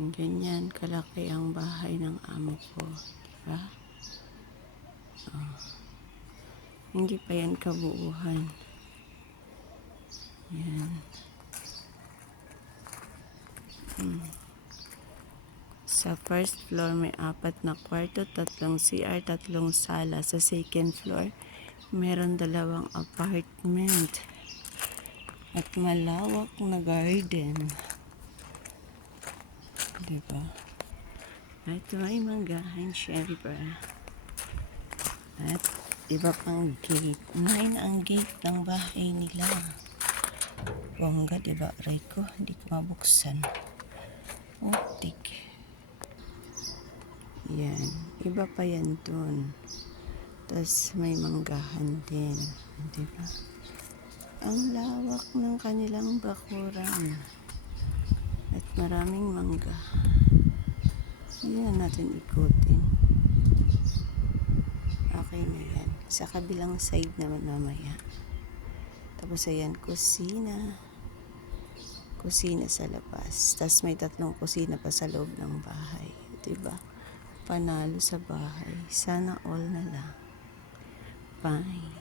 Ganyan kalaki ang bahay ng amo ko. Diba? Oh. Hindi pa yan kabuuhan. Yan. Sa first floor may 4 na kwarto, 3 CR, 3 sala. Sa second floor, meron 2 apartment. At malawak na garden. Diba? At may manggahan syempre. At iba pang gate. 9 ang gate ng bahay nila. Bongga, diba? Aray ko, hindi ko mabuksan. Optik. Yan. Iba pa yan dun. Tapos may manggahan din. Diba? Ang lawak ng kanilang bakuran. At maraming mangga. Hindi na natin ikutin. Okay na yan. Sa kabilang side naman mamaya. Tapos ayan, kusina. Kusina sa labas. Tapos may 3 kusina pa sa loob ng bahay. Diba? Panalo sa bahay. Sana all na lang. Bye.